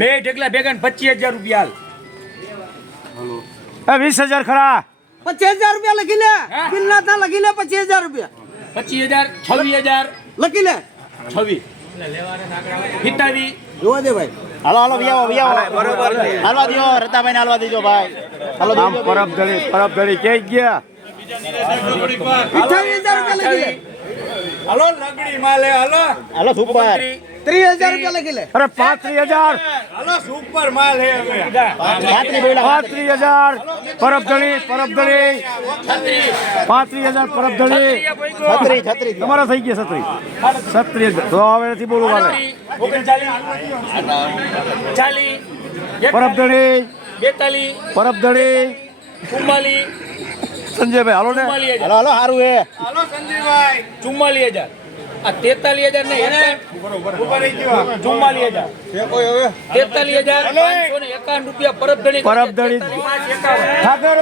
બે ઢેકલા ભેગા પચીસ હજાર રૂપિયા હાલ. વીસ હજાર ખરા. પચીસ હજાર રૂપિયા લખી લે. હા? બિલ લખી લે પચીસ હજાર રૂપિયા. પચીસ હજાર છવ્વીસ હજાર. લખી લે. છવ્વીસ. જોવા દે ભાઈ. હાલો હાલો વિયાવો વિયાવો. હાલવા દો રતાભાઈ હાલવા દેજો ભાઈ. હાલો પરબ ધરી પરબ ધરી કે ગયા? અઠાવીસ હજાર રૂપિયા લખી લે. હાલો લગડી માલે હલો. હલો સુપર. ત્રીસ હજાર રૂપિયા લખી લે. અરે પાંત્રીસ હજાર. હાલો સુપર માલ હે હવે. પાંત્રી બોલ્યા પાંત્રીસ હજાર. પરબ ધરી પરબ ધરી પાંત્રીસ હજાર પરબ ધરી છત્રી છત્રી તમારા થઈ ગયા છત્રી છત્રી હજાર. તો હવે નથી બોલવું મારે ઓગણચાલીસ ચાલીસ પરબ ધરી બેતાલીસ પરબ ધરી ચુમ્માલીસ સંજયભાઈ હાલો ને. હજાર. હાલો હાલો સારું હે. ચુમ્માલીસ હજાર. આ તેતાલી હજાર ને ચુમ્માલી હજાર. તેતાલી હજાર પાંચસો ને એકાવન રૂપિયા પરબ ધણી પરબ ધણી. એકાવન. ઠાકર